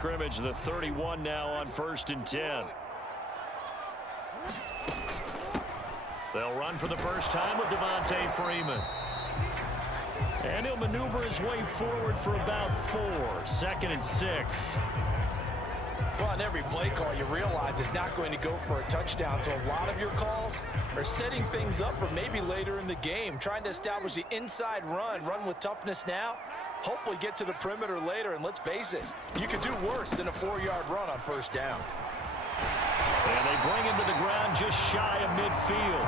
Scrimmage, the 31 now on 1st and 10. They'll run for the first time with Devontae Freeman. And he'll maneuver his way forward for about 4. 2nd and 6. Well, on every play call, you realize it's not going to go for a touchdown. So a lot of your calls are setting things up for maybe later in the game, trying to establish the inside run with toughness now, hopefully get to the perimeter later. And let's face it, you could do worse than a 4-yard run on 1st down. And they bring him to the ground just shy of midfield.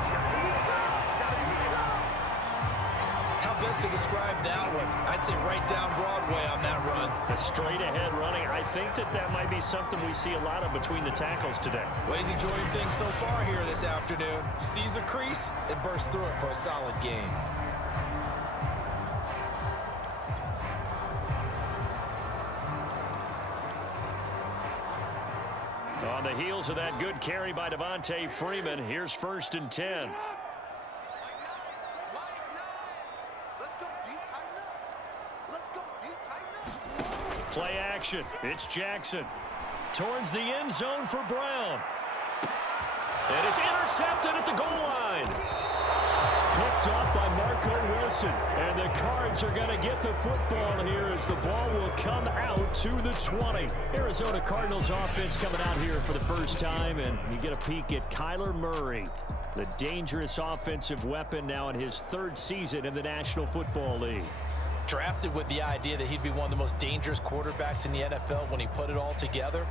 How best to describe that one? I'd say right down Broadway on that run. A straight-ahead running. I think that might be something we see a lot of between the tackles today. Well, he's enjoying things so far here this afternoon. Sees a crease and bursts through it for a solid gain. On the heels of that good carry by Devontae Freeman, here's 1st and 10. Play action. It's Jackson. Towards the end zone for Brown. And it's intercepted at the goal line. Picked off by Marco Wilson. And the Cards are going to get the football here as the ball will come out to the 20. Arizona Cardinals offense coming out here for the first time. And you get a peek at Kyler Murray, the dangerous offensive weapon now in his 3rd season in the National Football League. Drafted with the idea that he'd be one of the most dangerous quarterbacks in the NFL when he put it all together.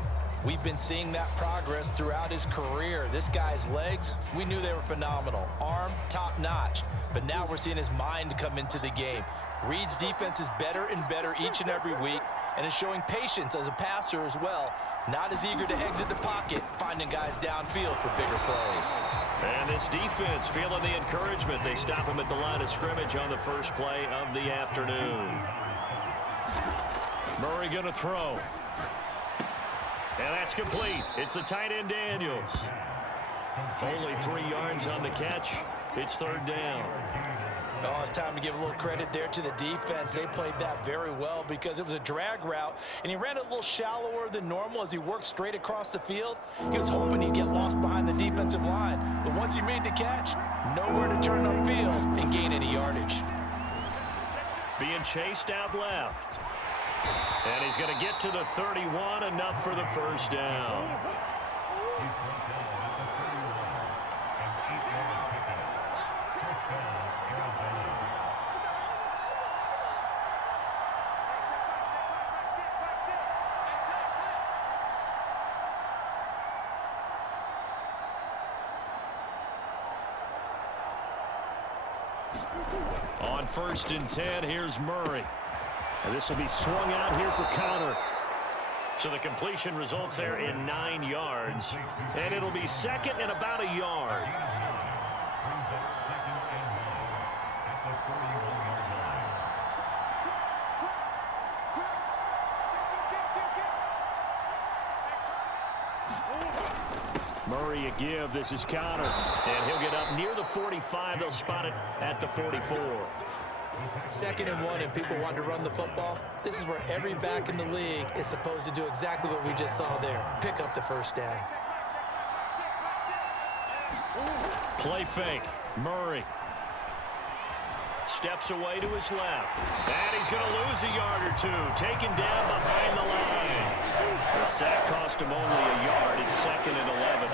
We've been seeing that progress throughout his career. This guy's legs, we knew they were phenomenal. Arm, top-notch. But now we're seeing his mind come into the game. Reed's defense is better and better each and every week, and is showing patience as a passer as well. Not as eager to exit the pocket, finding guys downfield for bigger plays. And this defense feeling the encouragement. They stop him at the line of scrimmage on the first play of the afternoon. Murray going to throw. And that's complete. It's the tight end Daniels. Only 3 yards on the catch. It's 3rd down. Oh, it's time to give a little credit there to the defense. They played that very well because it was a drag route, and he ran it a little shallower than normal as he worked straight across the field. He was hoping he'd get lost behind the defensive line, but once he made the catch, nowhere to turn upfield and gain any yardage. Being chased out left. And he's going to get to the 31, enough for the 1st down. On 1st and 10, here's Murray. And this will be swung out here for Connor. So the completion results there in 9 yards. And it'll be 2nd and about a yard. Murray a give. This is Connor. And he'll get up near the 45. They'll spot it at the 44. 2nd and 1, and people want to run the football. This is where every back in the league is supposed to do exactly what we just saw there. Pick up the 1st down. Play fake. Murray steps away to his left. And he's going to lose a yard or 2. Taken down behind the line. The sack cost him only a yard. It's 2nd and 11.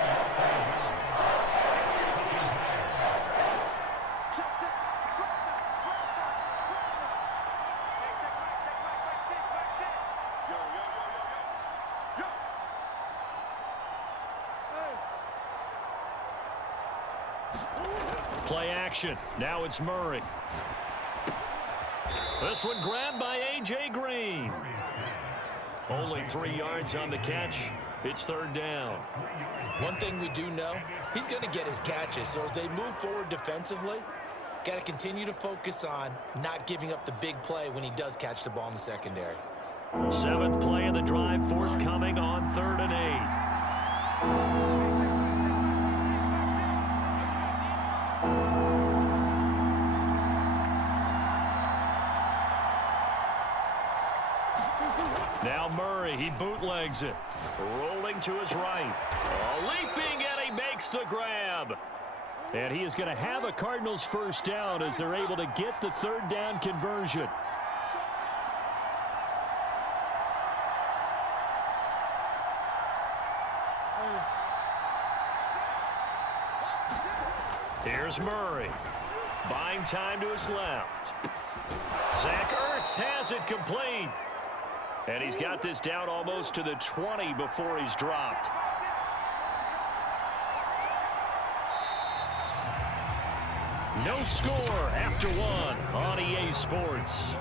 Play action. Now it's Murray. This one grabbed by A.J. Green. Only 3 yards on the catch. It's 3rd down. One thing we do know, he's going to get his catches. So as they move forward defensively, got to continue to focus on not giving up the big play when he does catch the ball in the secondary. 7th play of the drive, forthcoming on 3rd and 8. Now Murray, he bootlegs it. Rolling to his right. Leaping, and he makes the grab. And he is going to have a Cardinals first down as they're able to get the third down conversion. Here's Murray. Buying time to his left. Zach Ertz has it complete. And he's got this down almost to the 20 before he's dropped. No score after one on EA Sports.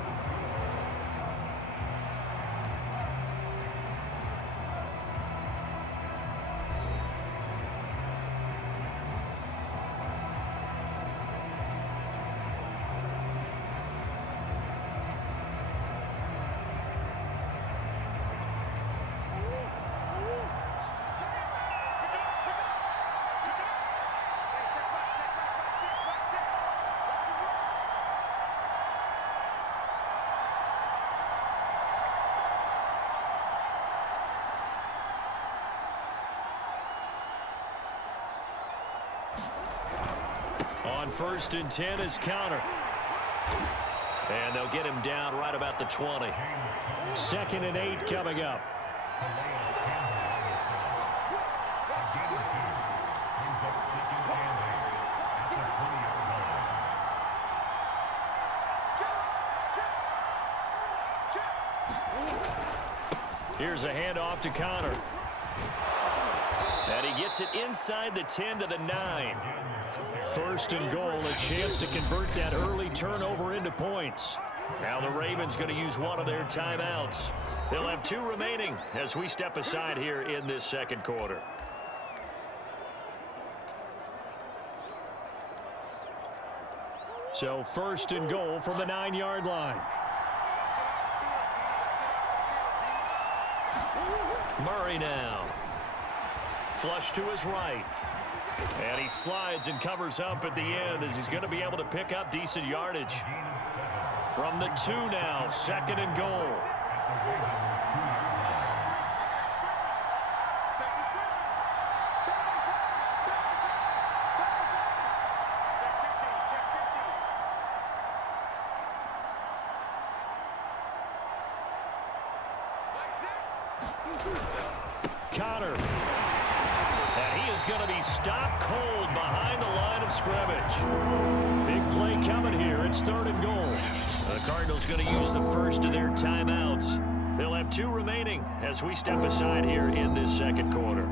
On 1st and 10 is counter. And they'll get him down right about the 20. 2nd and 8 coming up. Here's a handoff to Connor. And he gets it inside the 10 to the 9. 1st and goal, a chance to convert that early turnover into points. Now the Ravens going to use one of their timeouts. They'll have 2 remaining as we step aside here in this second quarter. So 1st and goal from the 9-yard line. Murray now. Flush to his right. And he slides and covers up at the end as he's going to be able to pick up decent yardage. From the 2 now, 2nd and goal. Connor. And he is going to be stopped cold behind the line of scrimmage. Big play coming here. It's 3rd and goal. The Cardinals going to use the first of their timeouts. They'll have 2 remaining as we step aside here in this second quarter.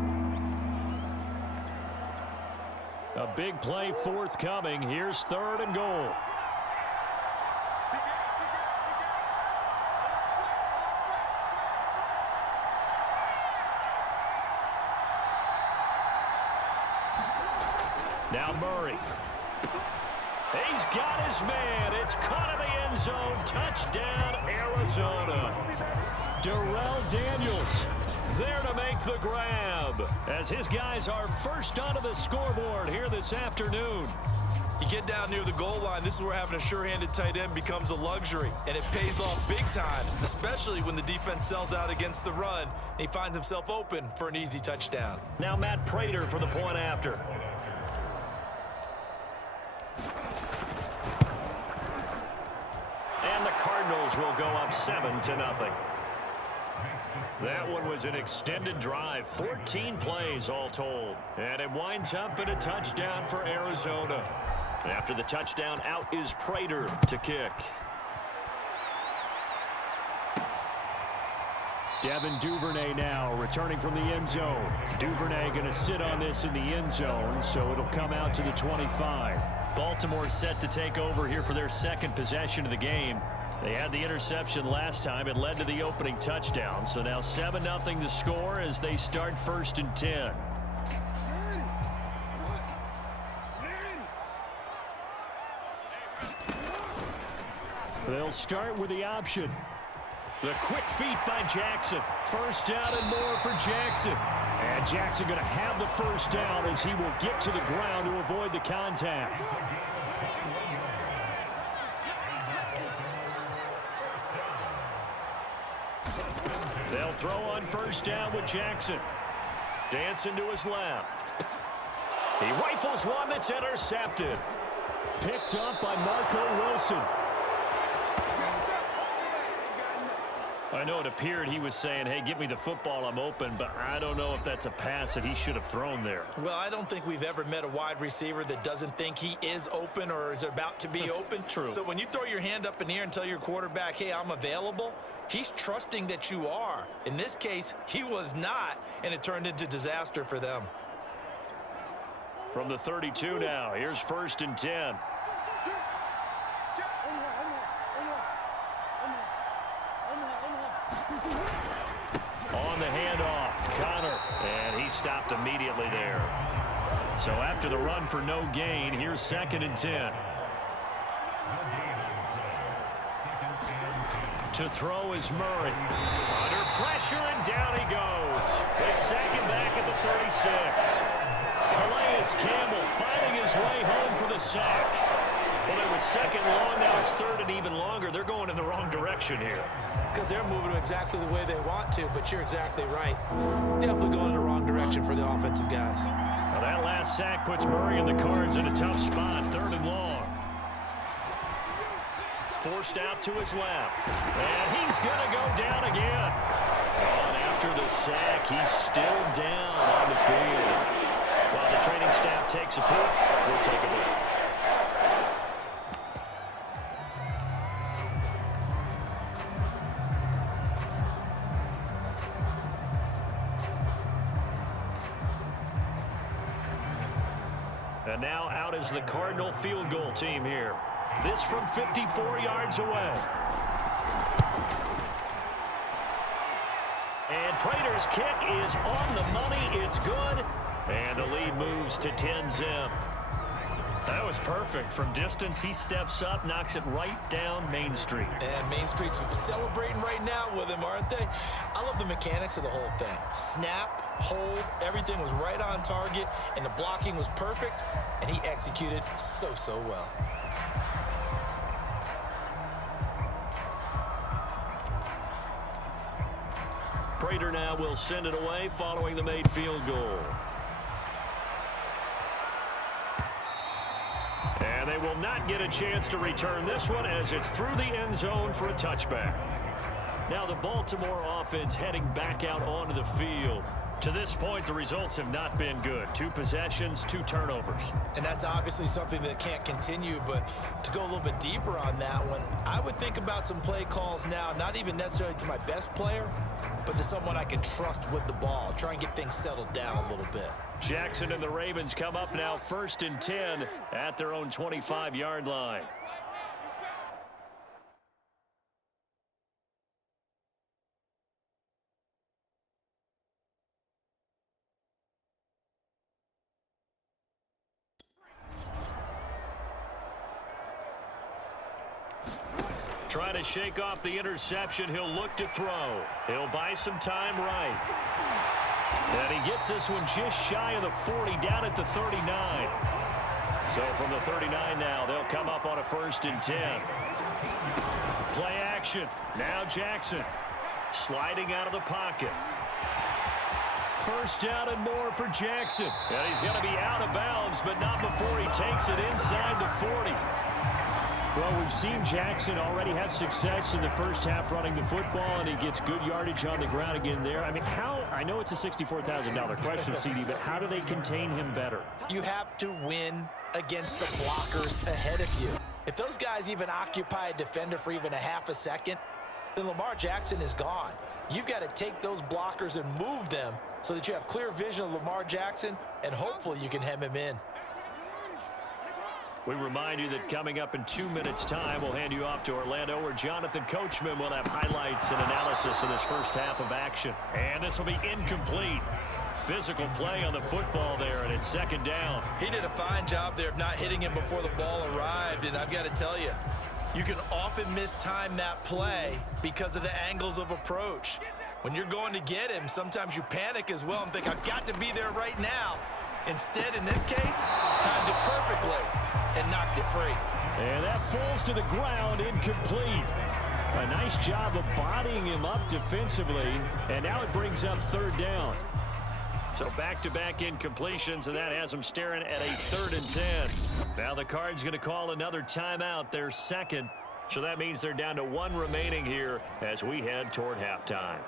A big play forthcoming. Here's 3rd and goal. Now Murray. He's got his man. It's caught in the end zone. Touchdown, Arizona. Darrell Daniels there to make the grab as his guys are first onto the scoreboard here this afternoon. You get down near the goal line, this is where having a sure-handed tight end becomes a luxury, and it pays off big time, especially when the defense sells out against the run, and he finds himself open for an easy touchdown. Now Matt Prater for the point after. And the Cardinals will go up 7-0. That one was an extended drive, 14 plays all told. And it winds up in a touchdown for Arizona. After the touchdown, out is Prater to kick. Devin Duvernay now returning from the end zone. Duvernay going to sit on this in the end zone, so it'll come out to the 25. Baltimore set to take over here for their second possession of the game. They had the interception last time. It led to the opening touchdown. So now 7-0 to score as they start 1st and 10. They'll start with the option. The quick feet by Jackson. First down and more for Jackson. And Jackson going to have the first down as he will get to the ground to avoid the contact. They'll They'll throw on first down with Jackson. Dancing to his left. He rifles one that's intercepted. Picked up by Marco Wilson. I know it appeared he was saying, hey, get me the football, I'm open, but I don't know if that's a pass that he should have thrown there. Well, I don't think we've ever met a wide receiver that doesn't think he is open or is about to be open. True. So when you throw your hand up in the air and tell your quarterback, hey, I'm available, he's trusting that you are. In this case, he was not, and it turned into disaster for them. From the 32 now, here's 1st and 10. On the handoff, Connor, and he stopped immediately there. So after the run for no gain, here's 2nd and 10. To throw is Murray. Under pressure, and down he goes. They sack him back at the 36. Calais Campbell fighting his way home for the sack. Well, it was 2nd long, now it's 3rd and even longer. They're going in the wrong direction here. Because they're moving exactly the way they want to, but you're exactly right. Definitely going in the wrong direction for the offensive guys. Well, that last sack puts Murray and the Cards in a tough spot, 3rd and long. Forced out to his left. And he's going to go down again. And after the sack, he's still down on the field. While the training staff takes a peek, we'll take a break. And now out is the Cardinal field goal team here. This from 54 yards away. And Prater's kick is on the money. It's good. And the lead moves to 10-zip. That was perfect. From distance, he steps up, knocks it right down Main Street. And Main Street's celebrating right now with him, aren't they? I love the mechanics of the whole thing. Snap, hold, everything was right on target, and the blocking was perfect, and he executed so well. Prater now will send it away following the made field goal. And they will not get a chance to return this one as it's through the end zone for a touchback. Now the Baltimore offense heading back out onto the field. To this point, the results have not been good. 2 possessions, 2 turnovers. And that's obviously something that can't continue, but to go a little bit deeper on that one, I would think about some play calls now, not even necessarily to my best player, but to someone I can trust with the ball. Try and get things settled down a little bit. Jackson and the Ravens come up now 1st and 10 at their own 25-yard line. Trying to shake off the interception. He'll look to throw. He'll buy some time right. And he gets this one just shy of the 40, down at the 39. So from the 39 now, they'll come up on a 1st and 10. Play action. Now Jackson sliding out of the pocket. 1st down and more for Jackson. And he's going to be out of bounds, but not before he takes it inside the 40. Well, we've seen Jackson already have success in the first half running the football, and he gets good yardage on the ground again there. I mean, I know it's a $64,000 question, CD, but how do they contain him better? You have to win against the blockers ahead of you. If those guys even occupy a defender for even a half a second, then Lamar Jackson is gone. You've got to take those blockers and move them so that you have clear vision of Lamar Jackson, and hopefully you can hem him in. We remind you that coming up in 2 minutes' time, we'll hand you off to Orlando, where Jonathan Coachman will have highlights and analysis of this first half of action. And this will be incomplete. Physical play on the football there, and it's 2nd down. He did a fine job there of not hitting him before the ball arrived, and I've got to tell you, you can often mistime that play because of the angles of approach. When you're going to get him, sometimes you panic as well and think, I've got to be there right now. Instead, in this case, timed it perfectly and knocked it free. And that falls to the ground, incomplete. A nice job of bodying him up defensively, and now it brings up third down. So back-to-back incompletions, and that has them staring at a 3rd and 10. Now the Cards going to call another timeout, their second. So that means they're down to 1 remaining here as we head toward halftime.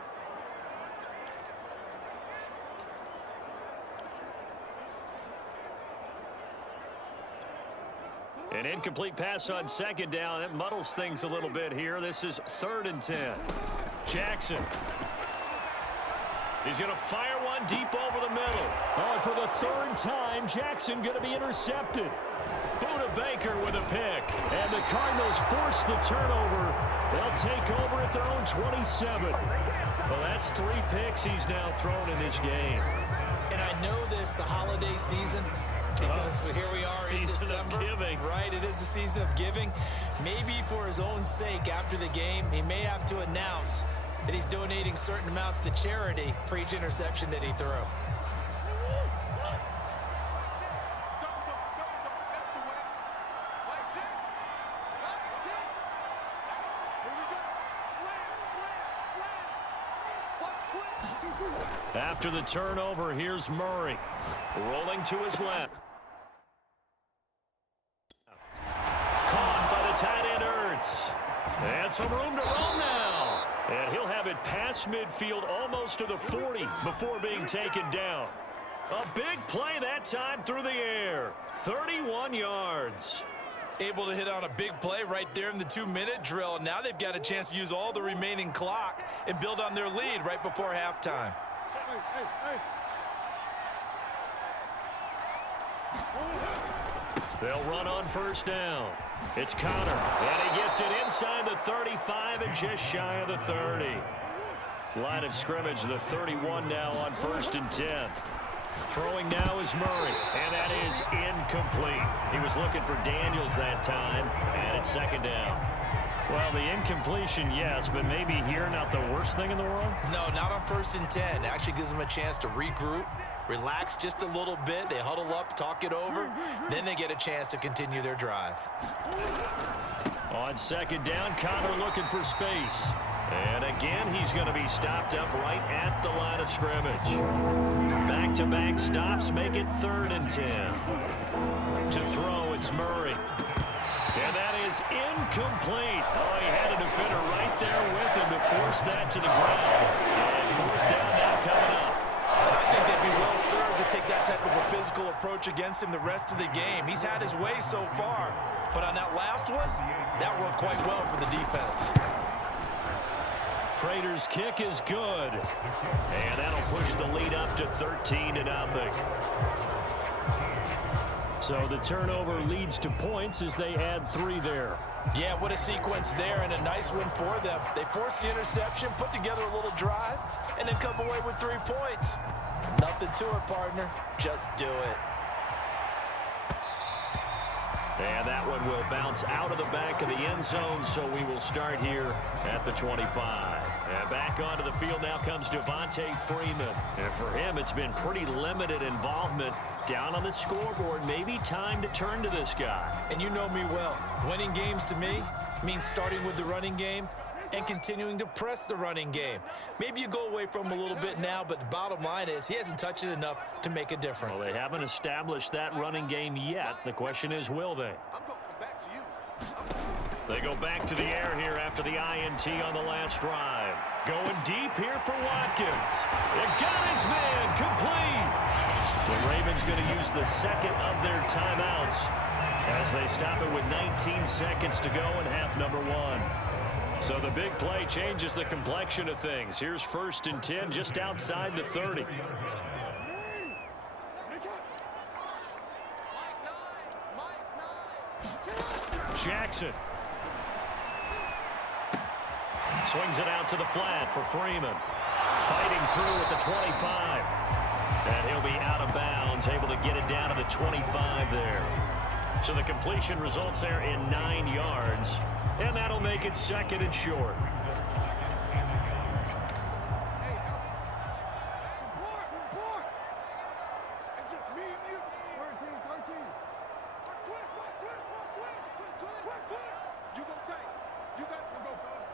An incomplete pass on 2nd down. That muddles things a little bit here. This is 3rd and 10. Jackson. He's going to fire one deep over the middle. Oh, and for the 3rd time, Jackson going to be intercepted. Buda Baker with a pick. And the Cardinals force the turnover. They'll take over at their own 27. Well, that's 3 picks he's now thrown in this game. And I know this, the holiday season, because here we are in December. Giving. Right, it is the season of giving. Maybe for his own sake after the game, he may have to announce that he's donating certain amounts to charity for each interception that he threw. After the turnover, here's Murray. Rolling to his left. Caught by the tight end, Ertz. And some room to run now. And he'll have it past midfield almost to the 40 before being taken down. A big play that time through the air. 31 yards. Able to hit on a big play right there in the 2-minute drill. Now they've got a chance to use all the remaining clock and build on their lead right before halftime. They'll run on 1st down. It's Connor, and he gets it inside the 35 and just shy of the 30. Line of scrimmage, the 31 now on 1st and 10. Throwing now is Murray, and that is incomplete. He was looking for Daniels that time, and it's 2nd down. Well, the incompletion, yes, but maybe here not the worst thing in the world? No, not on 1st and 10. Actually gives them a chance to regroup, relax just a little bit. They huddle up, talk it over. Then they get a chance to continue their drive. On 2nd down, Connor looking for space. And again, he's going to be stopped up right at the line of scrimmage. Back-to-back stops make it 3rd and 10. To throw, it's Murray. And that is incomplete. Oh, he had a defender right there with him to force that to the ground. And 4th down now coming up. And I think they'd be well served to take that type of a physical approach against him the rest of the game. He's had his way so far. But on that last one, that worked quite well for the defense. Prater's kick is good. And that'll push the lead up to 13-0. So the turnover leads to points as they add 3 there. Yeah, what a sequence there, and a nice one for them. They force the interception, put together a little drive, and then come away with 3 points. Nothing to it, partner. Just do it. And that one will bounce out of the back of the end zone, so we will start here at the 25. And back onto the field now comes Devontae Freeman. And for him, it's been pretty limited involvement down on the scoreboard. Maybe time to turn to this guy. And you know me well. Winning games to me means starting with the running game and continuing to press the running game. Maybe you go away from him a little bit now, but the bottom line is he hasn't touched it enough to make a difference. Well, they haven't established that running game yet. The question is, will they? They go back to the air here after the INT on the last drive. Going deep here for Watkins. It got his man complete. The Ravens going to use the 2nd of their timeouts as they stop it with 19 seconds to go in half number 1. So the big play changes the complexion of things. Here's 1st and 10 just outside the 30. Jackson. Swings it out to the flat for Freeman. Fighting through at the 25. And he'll be out of bounds, able to get it down to the 25 there. So the completion results there in 9 yards. And that'll make it 2nd and short. It's just me and you. 13. Twist. You gonna take. You got to go first.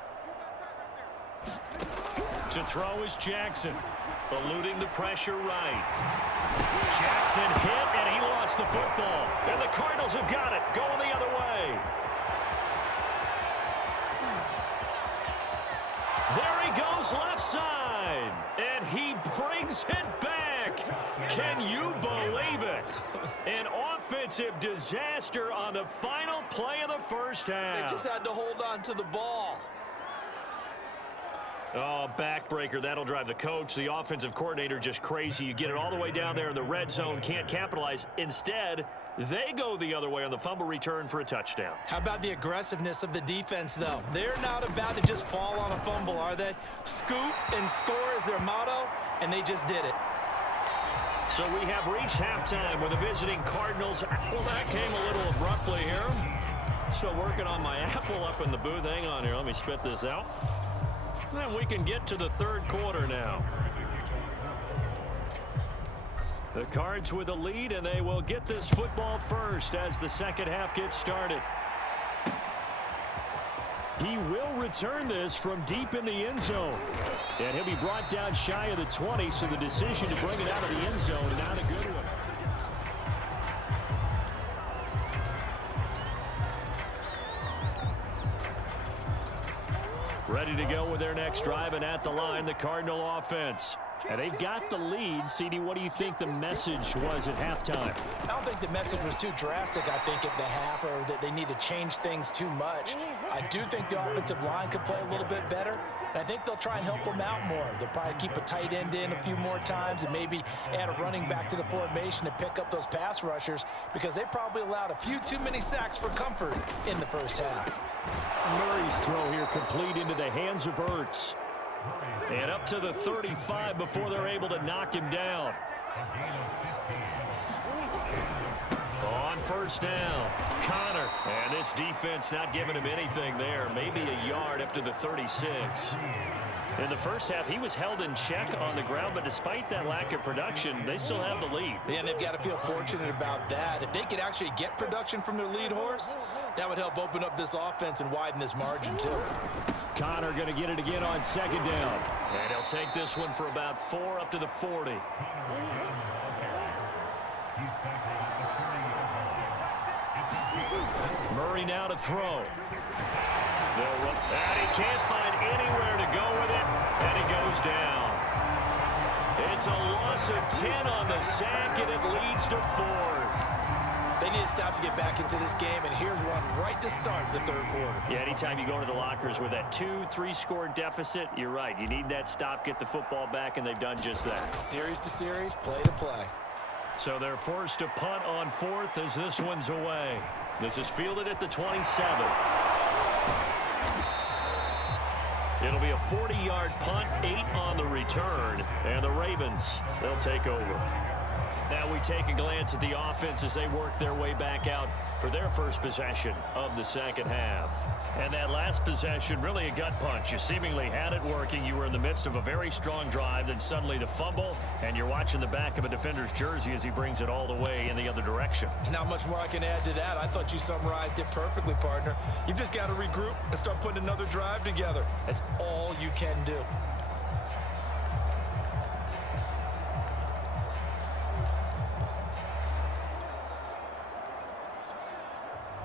To throw is Jackson. Eluding the pressure right. Jackson hit, and he lost the football. And the Cardinals have got it, going the other way. There he goes left side. And he brings it back. Can you believe it? An offensive disaster on the final play of the first half. They just had to hold on to the ball. Oh, backbreaker. That'll drive the coach, the offensive coordinator, just crazy. You get it all the way down there in the red zone, can't capitalize. Instead, they go the other way on the fumble return for a touchdown. How about the aggressiveness of the defense, though? They're not about to just fall on a fumble, are they? Scoop and score is their motto, and they just did it. So we have reached halftime with the visiting Cardinals. Well, that came a little abruptly here. So working on my apple up in the booth. Hang on here. Let me spit this out. And we can get to the third quarter now. The Cards with a lead, and they will get this football first as the second half gets started. He will return this from deep in the end zone. And he'll be brought down shy of the 20, so the decision to bring it out of the end zone, not a good one. Ready to go with their next drive, and at the line, the Cardinal offense. And they've got the lead. CD, what do you think the message was at halftime? I don't think the message was too drastic, I think, at the half, or that they need to change things too much. I do think the offensive line could play a little bit better. And I think they'll try and help them out more. They'll probably keep a tight end in a few more times and maybe add a running back to the formation to pick up those pass rushers, because they probably allowed a few too many sacks for comfort in the first half. Murray's throw here complete into the hands of Ertz. And up to the 35 before they're able to knock him down. On first down, Connor. And this defense not giving him anything there. Maybe a yard up to the 36. In the first half, he was held in check on the ground, but despite that lack of production, they still have the lead. Yeah, and they've got to feel fortunate about that. If they could actually get production from their lead horse, that would help open up this offense and widen this margin, too. Connor going to get it again on second down. And he'll take this one for about 4 up to the 40. Murray now to throw. And he can't find anywhere to go with it, and he goes down. It's a loss of 10 on the sack, and it leads to 4th. They need to stop to get back into this game, and here's one right to start the third quarter. Yeah, anytime you go to the lockers with that 2-3 score deficit, you're right. You need that stop, get the football back, and they've done just that. Series to series, play to play. So they're forced to punt on 4th as this one's away. This is fielded at the 27. It'll be a 40-yard punt, 8 on the return, and the Ravens, they'll take over. Now we take a glance at the offense as they work their way back out for their first possession of the second half. And that last possession, really a gut punch. You seemingly had it working. You were in the midst of a very strong drive, then suddenly the fumble, and you're watching the back of a defender's jersey as he brings it all the way in the other direction. There's not much more I can add to that. I thought you summarized it perfectly, partner. You've just got to regroup and start putting another drive together. That's all you can do.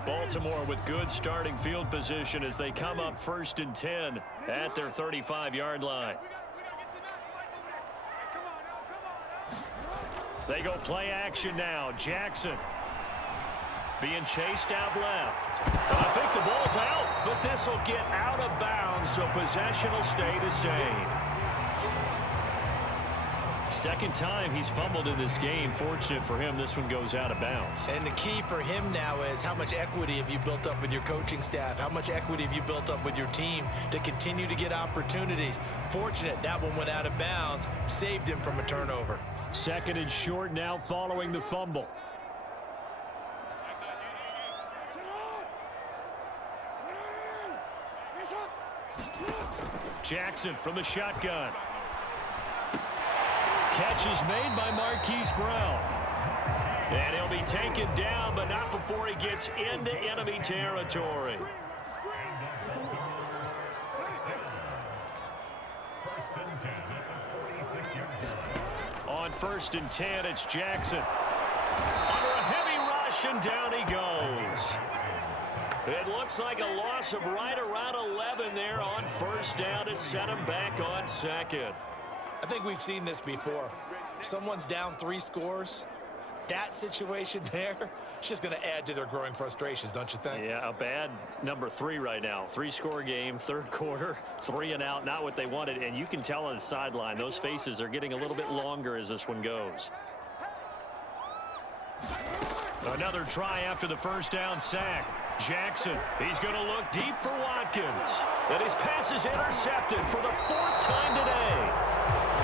Baltimore with good starting field position as they come up 1st and 10 at their 35-yard line. They go play action now. Jackson being chased out left. And I think the ball's out, but this will get out of bounds, so possession will stay the same. Second time he's fumbled in this game. Fortunate for him, this one goes out of bounds. And the key for him now is how much equity have you built up with your coaching staff? How much equity have you built up with your team to continue to get opportunities? Fortunate that one went out of bounds, saved him from a turnover. Second and short now following the fumble. Jackson from the shotgun. Catch is made by Marquise Brown. And he'll be taken down, but not before he gets into enemy territory. on 1st and 10. It's Jackson. Under a heavy rush, and down he goes. It looks like a loss of right around 11 there on 1st down to set him back on 2nd. I think we've seen this before. Someone's down 3 scores. That situation there, it's just going to add to their growing frustrations, don't you think? Yeah, a bad number 3 right now. 3-score game, 3rd quarter, 3 and out, not what they wanted. And you can tell on the sideline, those faces are getting a little bit longer as this one goes. Another try after the 1st down sack. Jackson, he's going to look deep for Watkins. And his pass is intercepted for the 4th time today.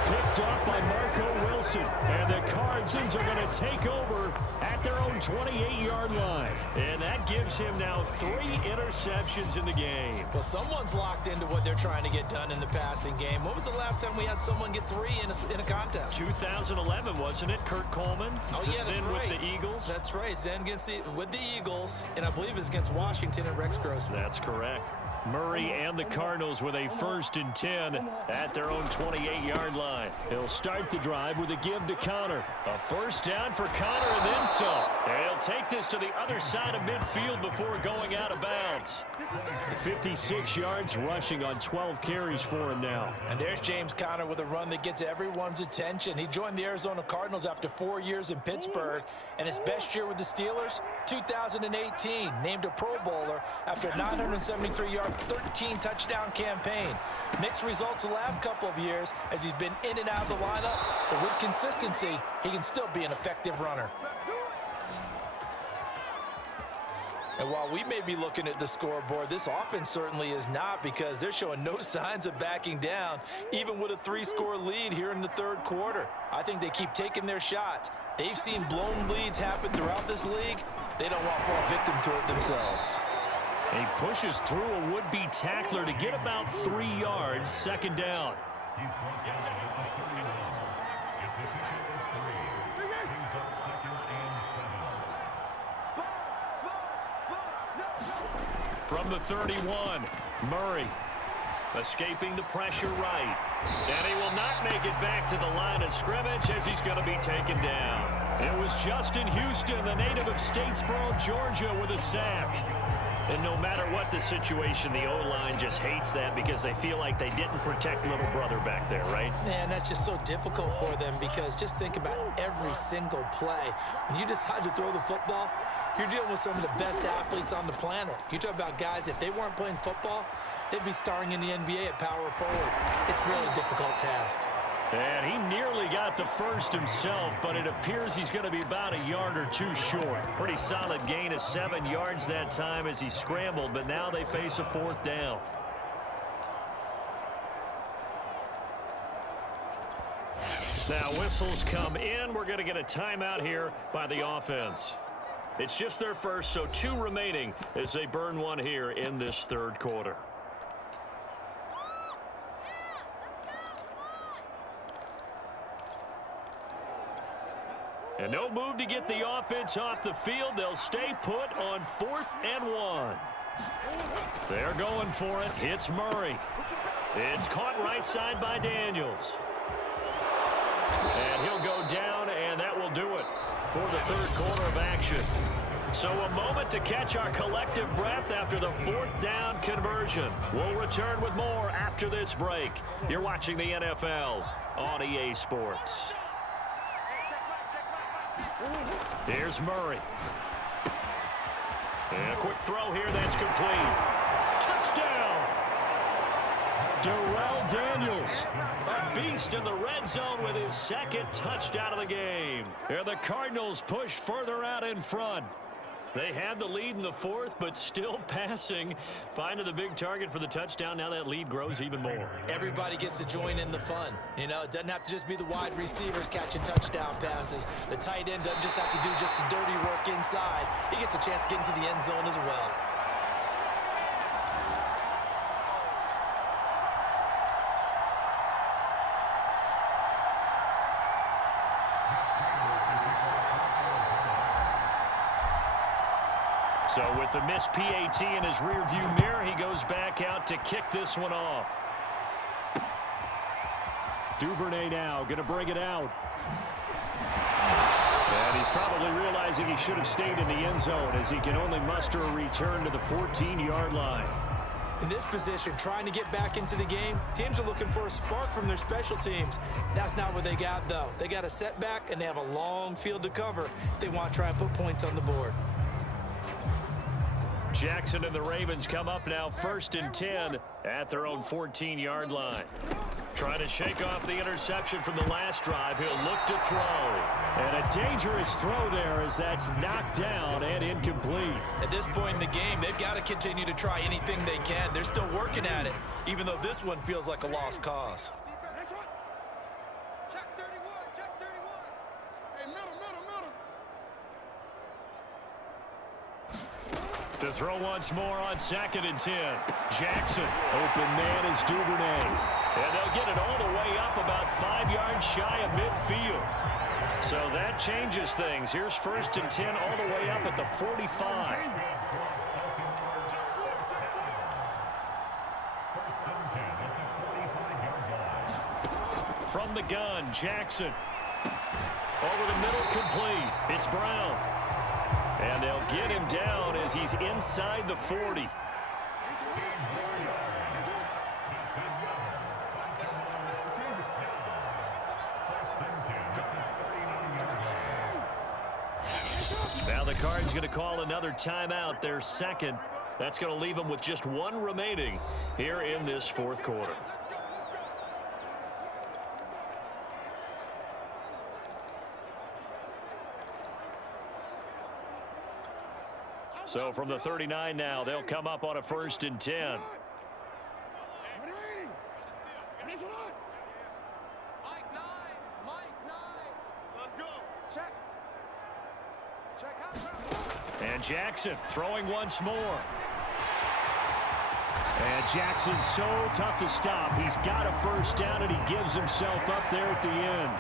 Picked up by Marco Wilson. And the Cardinals are going to take over at their own 28-yard line. And that gives him now 3 interceptions in the game. Well, someone's locked into what they're trying to get done in the passing game. When was the last time we had someone get 3 in a contest? 2011, wasn't it? Kurt Coleman. Oh, yeah, that's then right. with the Eagles. That's right. Then with the Eagles, and I believe it's against Washington and Rex Grossman. That's correct. Murray and the Cardinals with a 1st and 10 at their own 28-yard line. He'll start the drive with a give to Connor. A 1st down for Connor and then some. And he'll take this to the other side of midfield before going out of bounds. 56 yards rushing on 12 carries for him now. And there's James Conner with a run that gets everyone's attention. He joined the Arizona Cardinals after 4 years in Pittsburgh. And his best year with the Steelers, 2018, named a Pro Bowler after a 973-yard, 13-touchdown campaign. Mixed results the last couple of years as he's been in and out of the lineup, but with consistency, he can still be an effective runner. And while we may be looking at the scoreboard, this offense certainly is not, because they're showing no signs of backing down, even with a 3-score lead here in the 3rd quarter. I think they keep taking their shots. They've seen blown leads happen throughout this league. They don't want to fall victim to it themselves. He pushes through a would-be tackler to get about 3 yards, 2nd down. From the 31, Murray escaping the pressure right. And he will not make it back to the line of scrimmage as he's going to be taken down. It was Justin Houston, the native of Statesboro, Georgia, with a sack. And no matter what the situation, the O-line just hates that because they feel like they didn't protect little brother back there, right? Man, that's just so difficult for them, because just think about every single play. When you decide to throw the football, you're dealing with some of the best athletes on the planet. You talk about guys, if they weren't playing football, they'd be starring in the NBA at power forward. It's a really difficult task. And he nearly got the 1st himself, but it appears he's going to be about a yard or 2 short. Pretty solid gain of 7 yards that time as he scrambled, but now they face a 4th down. Now whistles come in. We're going to get a timeout here by the offense. It's just their first, so 2 remaining as they burn one here in this 3rd quarter. And no move to get the offense off the field. They'll stay put on 4th and 1. They're going for it. It's Murray. It's caught right side by Daniels. And he'll go down, and that will do it for the 3rd quarter of action. So a moment to catch our collective breath after the 4th down conversion. We'll return with more after this break. You're watching the NFL on EA Sports. Here's Murray. And a quick throw here that's complete. Touchdown! Darrell Daniels, a beast in the red zone with his 2nd touchdown of the game. And the Cardinals push further out in front. They had the lead in the 4th, but still passing. Finding the big target for the touchdown. Now that lead grows even more. Everybody gets to join in the fun. You know, it doesn't have to just be the wide receivers catching touchdown passes. The tight end doesn't just have to do just the dirty work inside. He gets a chance to get into the end zone as well. So with the missed PAT in his rearview mirror, he goes back out to kick this one off. Duvernay now going to bring it out. probably realizing he should have stayed in the end zone as he can only muster a return to the 14-yard line. In this position, trying to get back into the game, teams are looking for a spark from their special teams. That's not what they got, though. They got a setback, and they have a long field to cover if they want to try and put points on the board. Jackson and the Ravens come up now 1st and 10 at their own 14-yard line. Trying to shake off the interception from the last drive. He'll look to throw. And a dangerous throw there as that's knocked down and incomplete. At this point in the game, they've got to continue to try anything they can. They're still working at it, even though this one feels like a lost cause. Check 31, check 31. Hey, middle. To throw once more on 2nd and 10. Jackson, open man is Duvernay. And they'll get it all the way up about 5 yards shy of midfield. So that changes things. Here's 1st and 10 all the way up at the 45. From the gun, Jackson. Over the middle, complete. It's Brown. And they'll get him down as he's inside the 40. Now the Cards going to call another timeout, their second. That's going to leave them with just one remaining here in this 4th quarter. So from the 39 now, they'll come up on a 1st and 10. Let's go. Check. And Jackson throwing once more. And Jackson's so tough to stop. He's got a 1st down, and he gives himself up there at the end.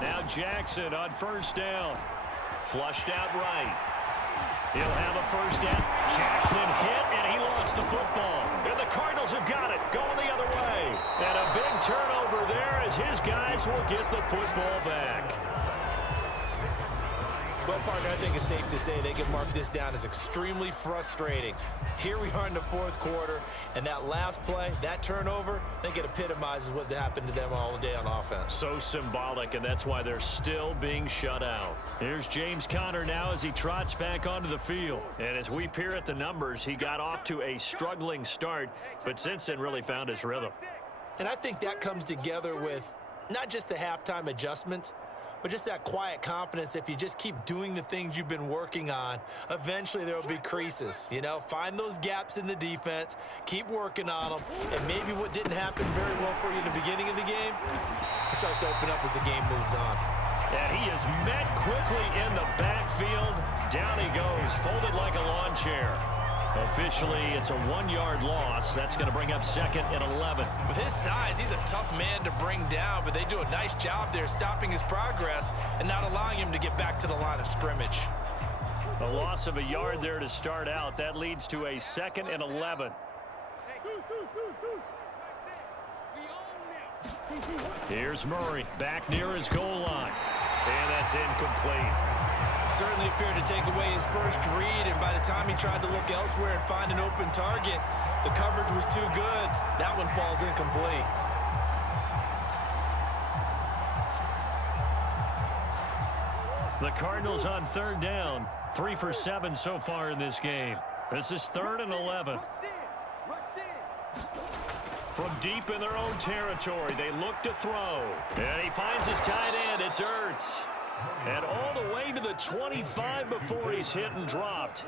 Now Jackson on 1st down. Flushed out right. He'll have a 1st down. Jackson hit, and he lost the football. And the Cardinals have got it, going the other way. And a big turnover there as his guys will get the football back. Well, partner, I think it's safe to say they can mark this down as extremely frustrating. Here we are in the 4th quarter, and that last play, that turnover, I think it epitomizes what happened to them all day on offense. So symbolic, and that's why they're still being shut out. Here's James Conner now as he trots back onto the field. And as we peer at the numbers, he got off to a struggling start, but since then really found his rhythm. And I think that comes together with not just the halftime adjustments, but just that quiet confidence. If you just keep doing the things you've been working on, eventually there will be creases. You know, find those gaps in the defense, keep working on them, and maybe what didn't happen very well for you in the beginning of the game, it starts to open up as the game moves on. And he is met quickly in the backfield. Down he goes, folded like a lawn chair. Officially, it's a 1-yard loss. That's going to bring up 2nd and 11. With his size, he's a tough man to bring down, but they do a nice job there stopping his progress and not allowing him to get back to the line of scrimmage. A loss of a yard there to start out. That leads to a 2nd and 11. Here's Murray back near his goal line. And that's incomplete. Certainly appeared to take away his first read, and by the time he tried to look elsewhere and find an open target, the coverage was too good. That one falls incomplete. The Cardinals on 3rd down. 3 for 7 so far in this game. This is 3rd and 11. From deep in their own territory, they look to throw. And he finds his tight end. It's Ertz. And all the way to the 25 before he's hit and dropped.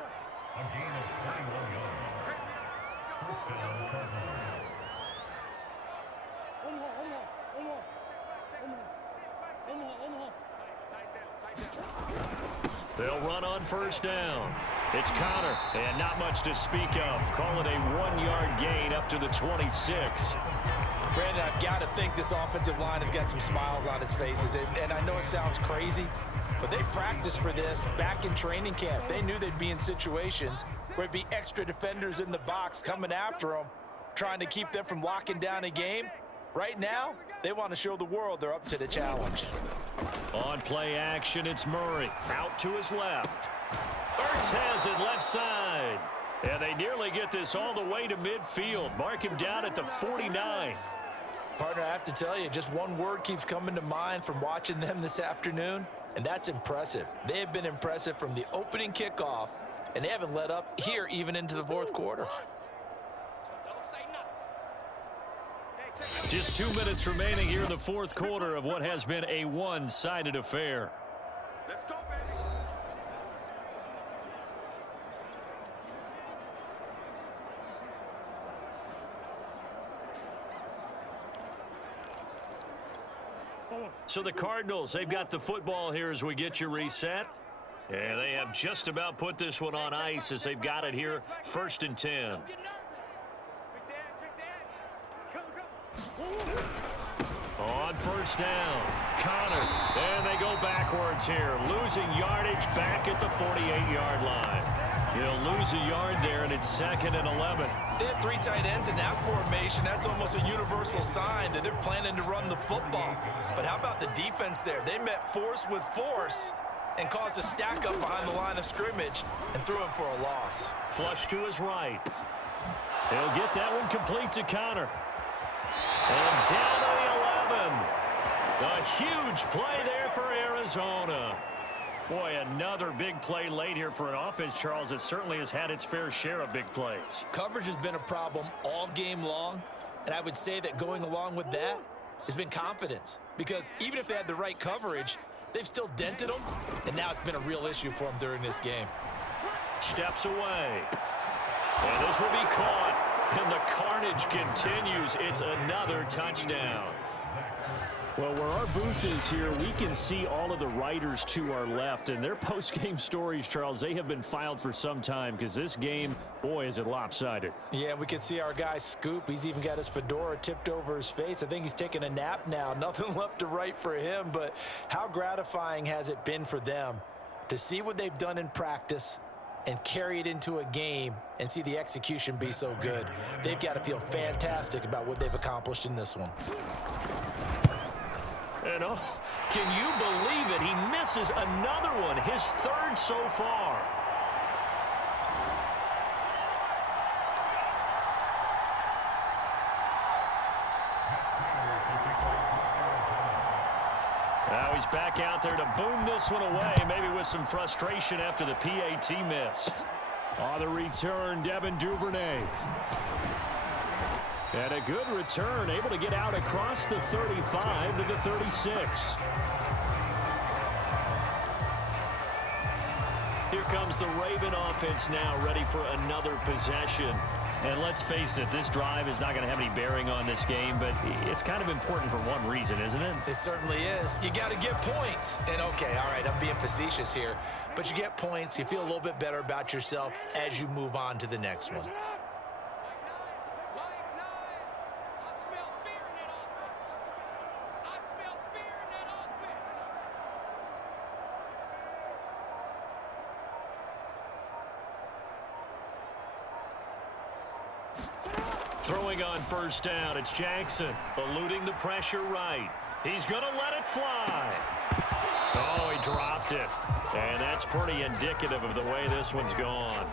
They'll run on 1st down. It's Conner, and not much to speak of. Call it a 1-yard gain up to the 26. Brandon, I've got to think this offensive line has got some smiles on its faces. And I know it sounds crazy, But they practiced for this back in training camp. They knew they'd be in situations where it'd be extra defenders in the box coming after them, trying to keep them from locking down a game. Right now, they want to show the world they're up to the challenge. On play action, it's Murray. Out to his left. Ertz has it left side. And they nearly get this all the way to midfield. Mark him down at the 49. Partner, I have to tell you, just one word keeps coming to mind from watching them this afternoon, and that's impressive. They have been impressive from the opening kickoff, and they haven't let up here even into the fourth quarter. Just 2 minutes remaining here in the fourth quarter of what has been a one-sided affair. Let's go, baby. So the Cardinals, they've got the football here as we get you reset. And they have just about put this one on ice as they've got it here, 1st and 10. On first down, Connor, and they go backwards here, losing yardage back at the 48-yard line. He'll lose a yard there, and it's 2nd and 11. They had 3 tight ends in that formation. That's almost a universal sign that they're planning to run the football. But how about the defense there? They met force with force and caused a stack up behind the line of scrimmage and threw him for a loss. Flush to his right. He'll get that one complete to Connor. And down to the 11. A huge play there for Arizona. Boy, another big play late here for an offense, Charles, that certainly has had its fair share of big plays. Coverage has been a problem all game long, and I would say that going along with that has been confidence. Because even if they had the right coverage, they've still dented them, and now it's been a real issue for them during this game. Steps away. And this will be caught, and the carnage continues. It's another touchdown. Well, where our booth is here, we can see all of the writers to our left, and their post-game stories, Charles, they have been filed for some time because this game, boy, is it lopsided. Yeah, we can see our guy Scoop. He's even got his fedora tipped over his face. I think he's taking a nap now. Nothing left to write for him, but how gratifying has it been for them to see what they've done in practice and carry it into a game and see the execution be so good. They've got to feel fantastic about what they've accomplished in this one. And oh, can you believe it? He misses another one, his 3rd so far. Now he's back out there to boom this one away, maybe with some frustration after the PAT miss. On the return, Devin Duvernay. And a good return, able to get out across the 35 to the 36. Here comes the Raven offense now, ready for another possession. And let's face it, this drive is not going to have any bearing on this game, but it's kind of important for one reason, isn't it? It certainly is. You got to get points. And okay, all right, I'm being facetious here, but you get points, you feel a little bit better about yourself as you move on to the next one. Throwing on first down, it's Jackson, eluding the pressure right. He's going to let it fly. Oh, he dropped it. And that's pretty indicative of the way this one's gone.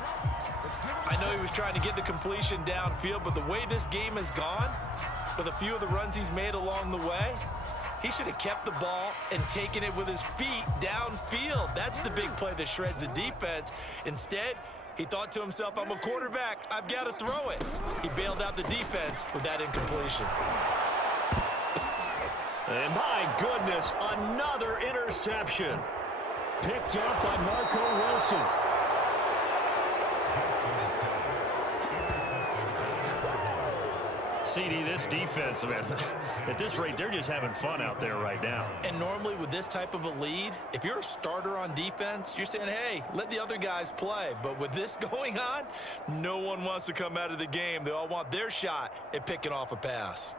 I know he was trying to get the completion downfield, but the way this game has gone, with a few of the runs he's made along the way, he should have kept the ball and taken it with his feet downfield. That's the big play that shreds the defense. Instead, he thought to himself, I'm a quarterback, I've got to throw it. He bailed out the defense with that incompletion. And my goodness, another interception. Picked up by Marco Wilson. CD, this defense, man, at this rate, they're just having fun out there right now. And normally with this type of a lead, if you're a starter on defense, you're saying, hey, let the other guys play. But with this going on, no one wants to come out of the game. They all want their shot at picking off a pass.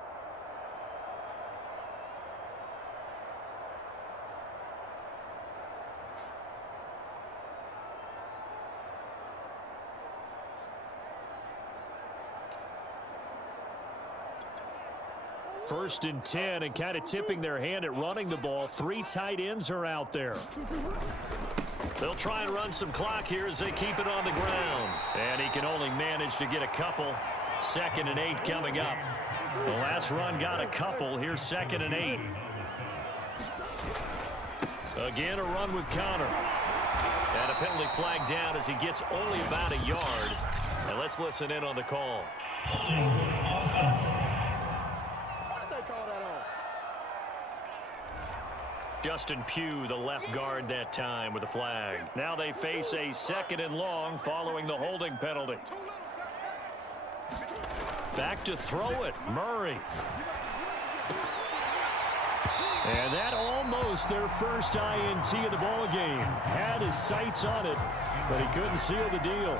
First and 10, and kind of tipping their hand at running the ball. 3 tight ends are out there. They'll try and run some clock here as they keep it on the ground. And he can only manage to get a couple. 2nd and 8 coming up. The last run got a couple. Here's 2nd and 8. Again, a run with Connor. And a penalty flag down as he gets only about a yard. And let's listen in on the call. Justin Pugh, the left guard that time with a flag. Now they face a 2nd and long following the holding penalty. Back to throw it, Murray. And that almost their first INT of the ball game. Had his sights on it, but he couldn't seal the deal.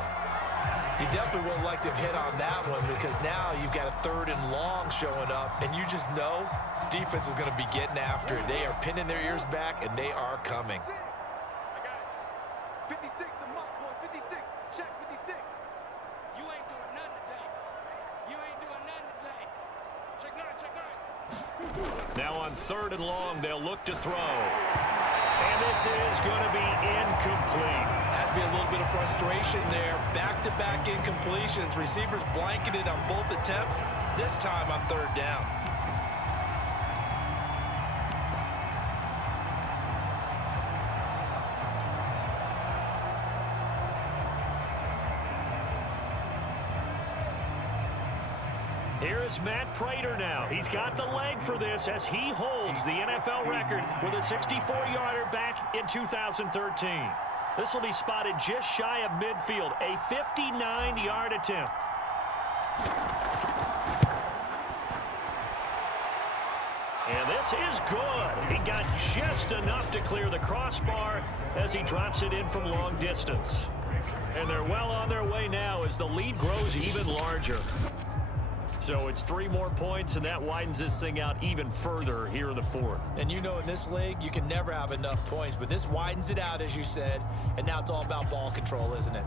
You definitely would like to hit on that one because now you've got a 3rd and long showing up, and you just know defense is going to be getting after it. They are pinning their ears back, and they are coming. I got it. 56, the mark, boys. 56. Check 56. You ain't doing nothing today. You ain't doing nothing today. Check 9, check 9. Now on 3rd and long, they'll look to throw. And this is going to be incomplete. Has to be a little bit of frustration there. Back-to-back incompletions. Receivers blanketed on both attempts, this time on 3rd down. Here is Matt Prater now. He's got the leg for this as he holds the NFL record with a 64-yarder back in 2013. This will be spotted just shy of midfield, a 59-yard attempt. And this is good. He got just enough to clear the crossbar as he drops it in from long distance. And they're well on their way now as the lead grows even larger. So it's 3 more points, and that widens this thing out even further here in the 4th. And you know in this league, you can never have enough points, but this widens it out, as you said, and now it's all about ball control, isn't it?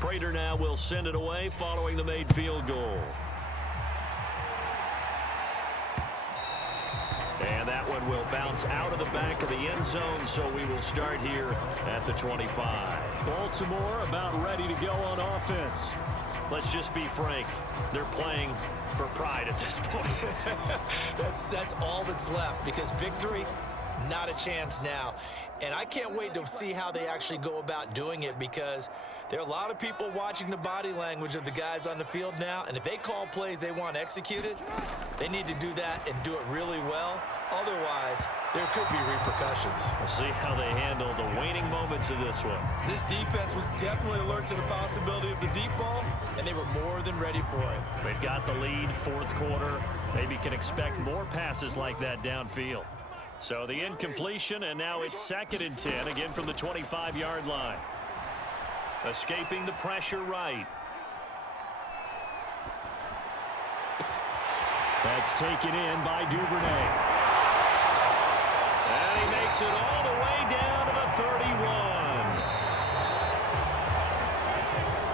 Prater now will send it away following the made field goal. And that one will bounce out of the back of the end zone, so we will start here at the 25. Baltimore about ready to go on offense. Let's just be frank. They're playing for pride at this point. That's all that's left because victory, not a chance now. And I can't wait to see how they actually go about doing it because there are a lot of people watching the body language of the guys on the field now, and if they call plays they want executed, they need to do that and do it really well. Otherwise, there could be repercussions. We'll see how they handle the waning moments of this one. This defense was definitely alert to the possibility of the deep ball, and they were more than ready for it. They've got the lead, 4th quarter. Maybe can expect more passes like that downfield. So the incompletion, and now it's 2nd and 10, again from the 25-yard line. Escaping the pressure right. That's taken in by Duvernay. And he makes it all the way down to the 31.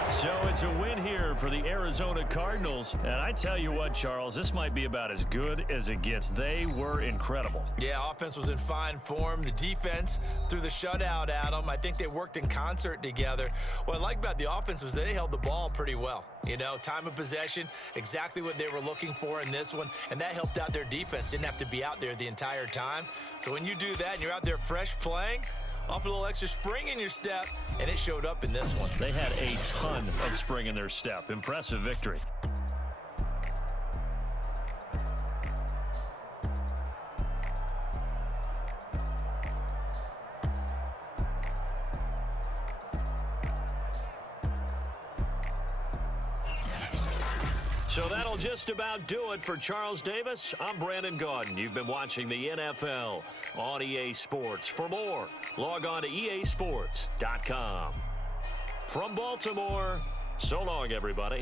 So it's a win here for the Arizona Cardinals. And I tell you what, Charles, this might be about as good as it gets. They were incredible. Yeah, offense was in fine form. The defense threw the shutout at them. I think they worked in concert together. What I like about the offense was they held the ball pretty well. You know, time of possession, exactly what they were looking for in this one, and that helped out their defense. Didn't have to be out there the entire time. So when you do that and you're out there fresh playing, off a little extra spring in your step, and it showed up in this one. They had a ton of spring in their step. Impressive victory. So that'll just about do it for Charles Davis. I'm Brandon Gaudin. You've been watching the NFL on EA Sports. For more, log on to easports.com. From Baltimore, so long, everybody.